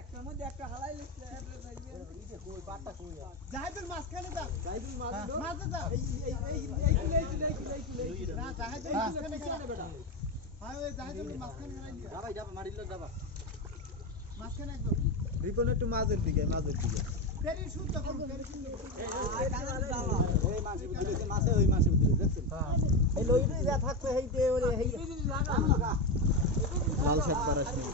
একটার মধ্যে একটা হালাই লিখলে কই পাটটা কই জাহিদুল মাঝখানে যা জাহিদুল মাঝে যা না জাহিদুল মাঝখানে গেলে বেটা হ্যাঁ ওই জাহিদুল মাঝখানে গেলে যাবা যাবা মারিল যাবা মাঝখানে একদম রিপন একটু মাঝের দিকে তেরি শুদ্ধ করব তেরি শুদ্ধ এই মাছের ভিতরে যে মাছে ওই মাছের ভিতরে দেখছেন এই লইতে যা থাকবে হেইতে ওরে হেই লাগা লাল শাক পারাস নি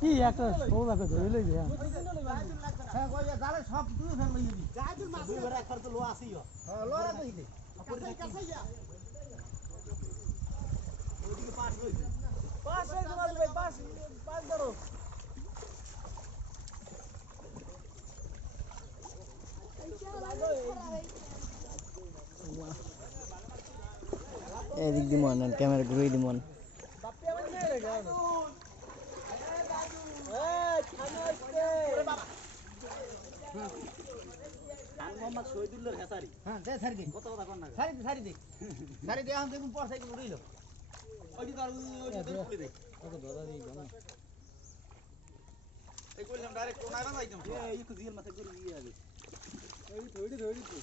কি একটা সৌদাকে ধরে লই যা হ্যাঁ কইয়া জালে সব তুই ফেল লই দি জাহিদুল মাছ দুইবার একবার তো লো আসিও হ্যাঁ লোরা তো হিতে কাছে যা ওইদিকে পাশ রইছে পাশ হইছে মাছ ভাই পাশ ধরো এদিক দিমন ক্যামেরা ঘুরিয়ে দিমন মোহাম্মদ শহীদুল্লাহর হেসারি হ্যাঁ দে ছাড়ি দে কত কথা কোন না ছাড়ি দে এখন দেখুন পর সাইকেল উড়িলো ওইটি তো ওইটি তো খুলে দে কত দাদা দি জানা এই কইলাম ডাইরেক্ট কোনায় বানাইতাম এই একটু জিয়াল মাথা করে দিয়ে আগে এই ধইড়ি তো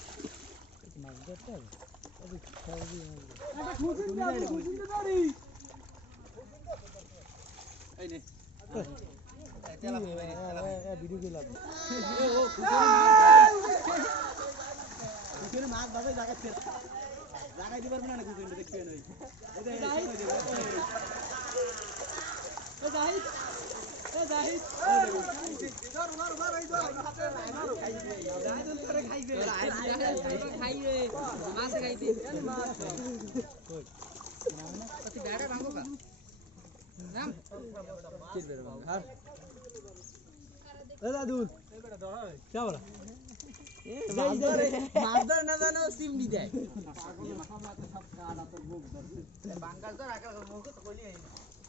মাছ ধরতে হবে ওই খাওয়াবি এটা খুশিন দাঁড়ি এই নে ভিডিও দিলাম কুকুরে মাছ ভাবে জায়গায় জায়গায় দিবার না কুকুরে দেখতে নই মাছদার না জানো সিমডি দেয়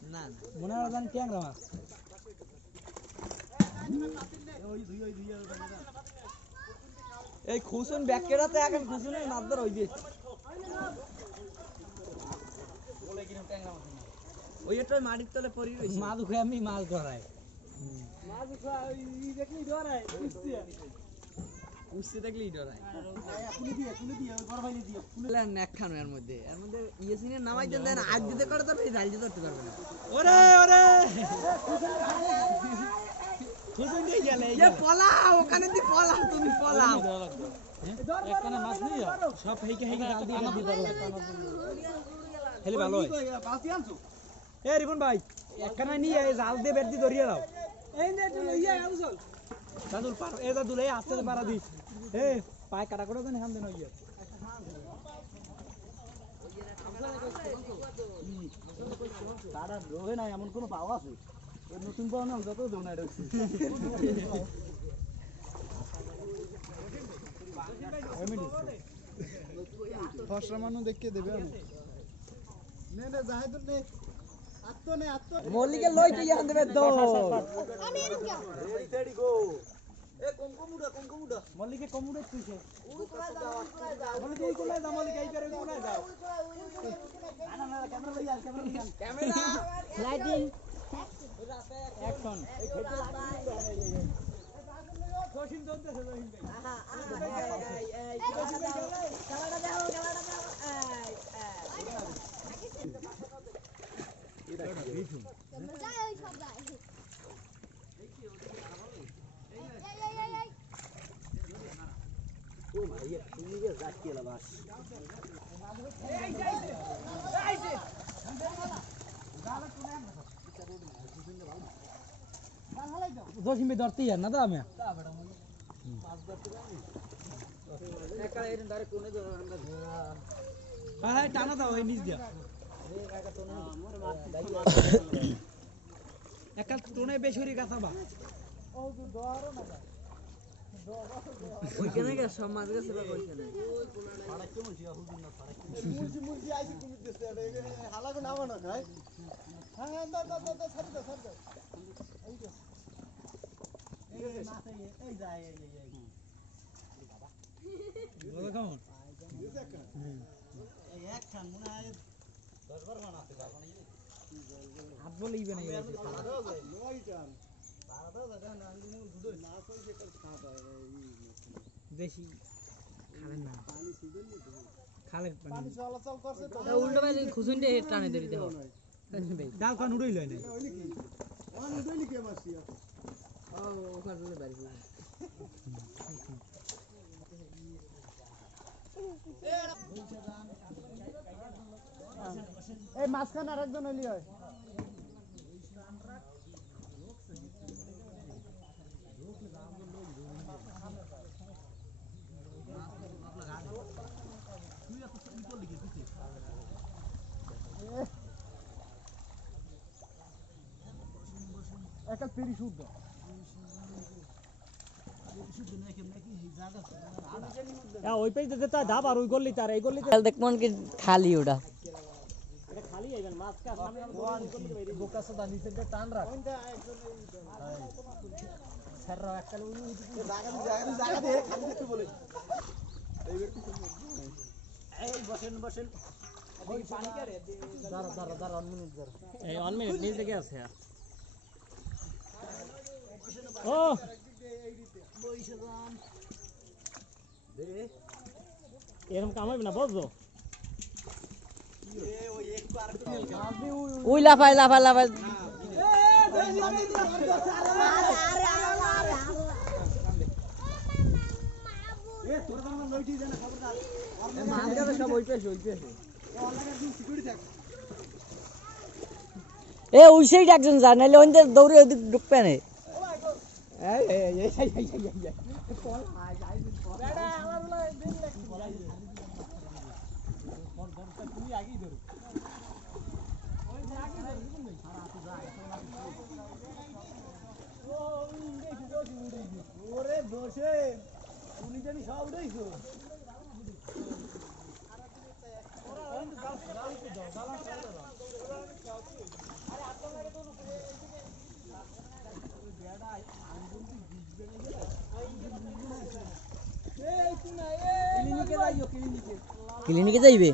না মনে হয় জানি ট্যাংরা মাছ এই খুসুন ব্যাকেরাতে এখন খুসুনের মাছদার হই দিয়েছে ওই একটা মাটির তলে পড়ি রইছে মাছ উঠে আমি মাছ ধরাই উঠতে দেখলেই ডরায় খুলে দিয়ে বড় ভাইলে দিয়ে নেক খানো এর মধ্যে ইয়েসিনের নামাই দেন আগ দিতে করে তো জাল দিতে ধরতে পারবে না ওরে খুসুন দিয়ে গেলে এ পলাও ওখানে দি পলাও তুমি পলাও একখানে মাছ নিয়ে সব হেইকে জাল দিয়ে দিতে হেলে ভালো হয় বালতি আনছো এ রিপন ভাই একখানে নিয়ে জাল দিয়ে বের দি ধরিয়ে দাও এই নে তুই ইয়া আউসল দাদুল পার এ দাদুল এই আস্তে পারা দিস এ পায় কাটা করে দেন হাম দেন ইয়া তারা রোহে না এমন কোনো পাওয়া আছে ওই নতুন পাওয়া না যত দোনা ঢুকছে ফসরা মানুষ দেখে দেবে নে নে জাহিদুল নে মল্লিকে লই তুই এখন দেবে দো আমি এরকম কি রেডি গো এ কমকমুডা মল্লিকে কমুড়ে তুইছে ওই কোলায় যাও মল্লিকে এই কোলায় যাও মল্লিকে এই করে কোলায় যাও না ক্যামেরা লই আস ক্যামেরা লাইটিং অ্যাকশন কোশিন দন্তেছে জহিন ভাই খেলাটা দাও যাই ওই সব যাই ও ভাই তুমি যে যাচ্ছিলা বাস জহিন ভাই ধরতেই আর না তো আমি একা এর ডাইরেক্ট কোনে ধরে আমরা হ্যাঁ টানা দাও এই নিচ দিয়া একা টোনে বেশরি গাছাবা ওইখানে গেছে সব মাছ গেছে বা ওইখানে হালাগো নামা না ভাই হ্যাঁ দাও ছাড়ি দাও এই যায় এই বলো কেমন এই এক খান মনে হয় 10-12 খান আছে হাত বলেই বানাই পাড়া দাও যায় নয়টান পাড়া দাও যায় না আমি দুধ না কই যে খাওয়া বেশি খাবেন না পানি সুদন নি খালের পানি চলাচল করছে তো উল্টো বাইরে খুঁজুন দিয়ে টানে দেবি দেখো ডাল খান উড়াই লয় না ওই নাকি অন দইলি কে মাসি ও ওখানে বাইরে এই মাছখান আরেকজন হইলি হয় একটা পেরি শুদ্ধ ওই পেজ দিতে তা ধাপ আর ওই গল্লি তার এই গল্লি দেখ মন কি খালি ওটা এটা খালি আইবেন মাছ কা সামনে বোকা সদা নিচে টান রাখ স্যাররা এককালে জায়গা দে খালি একটু বলে এই বসেন বসেন ওই পানি করে দাঁড়া 1 মিনিট দাঁড়া এই 1 মিনিট নিচ থেকে আছে ও এরকম কাম হবে না বুঝছো ওই লাফাই লাফাই লাফাই এ তোর দাম লইটি জানা খবরদার মাছটা সব ওই পেছে অনলাইনে দিন সিকিউরিটি থাক এ ওই সাইড একজন যা নাইলে ওদের দৌড়ে ওদিক ঢুকবে না তুমি আগেই ধরো ওরে বসে তুমি জানি সব উড়াইছো ক্লিনিকে যাইবে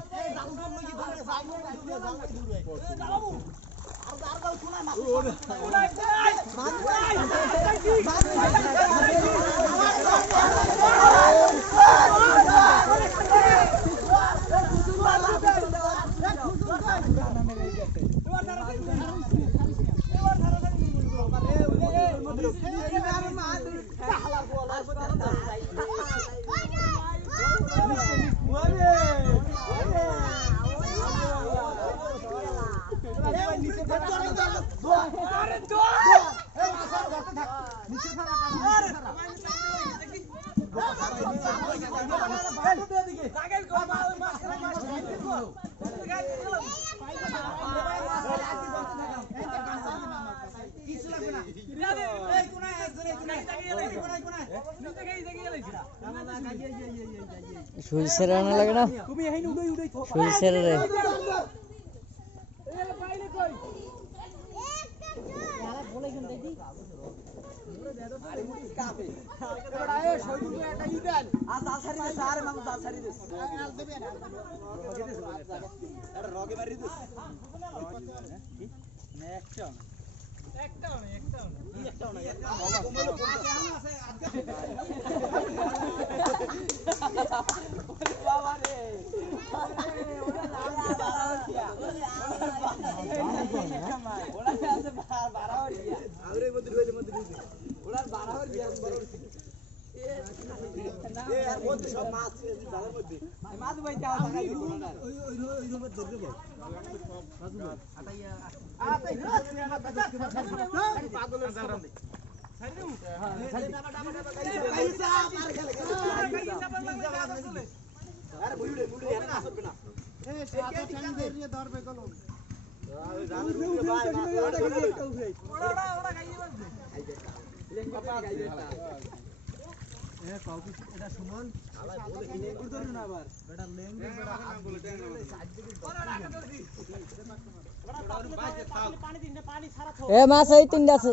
সরিষার রান্না লাগে না সরিষার রে এ মাছ এই তিনটা আছে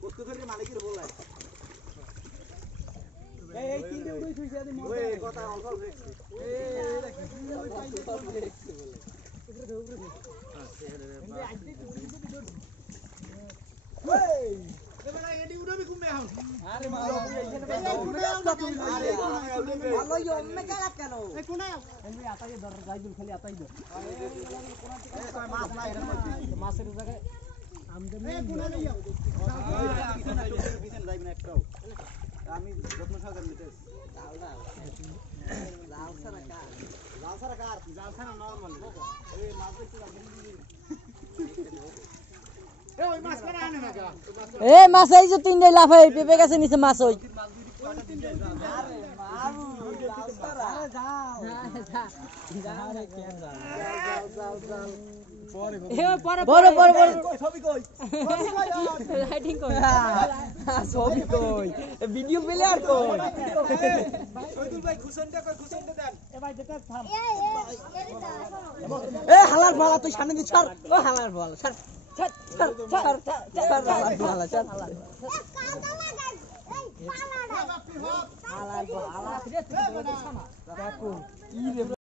কস্তুরীর মালিকের বলাই এই তিনটে উড়ে থইছে আদি মর ওই কথা অল্প দেখছি আরে মা ভালো অন্য কাজ কেন এই আতাই ধর যাইদুল খালি আতাই ধর মাছ নাই এর মধ্যে মাছের জায়গায় আমদানি পিছনে যাইবেন একটাও আমি যত্ন সহকারে নিতেছি লাল সারা কাজ জাল ছাড়া কার জাল ছাড়া নরমাল এই মাছ দেখতে ওই মাছ করে আনে না গা এ মাছ এই যে তিনটে লাফাই পেঁপে গাছে নিচে মাছ ওই বড় বড় বড় ছবি কই লাইটিং কই ছবি কই ভিডিও পেলে আর কই শহীদুল ভাই খুশনটা দেন এ ভাই যেটা থাম এ হালার ভালা তুই সামনে দি ছাড় ও হালার ভালা ছাড় ছাড় ছাড় ছাড় ছাড় হালার ভালা ছাড় এই পালাটা হালার ভালা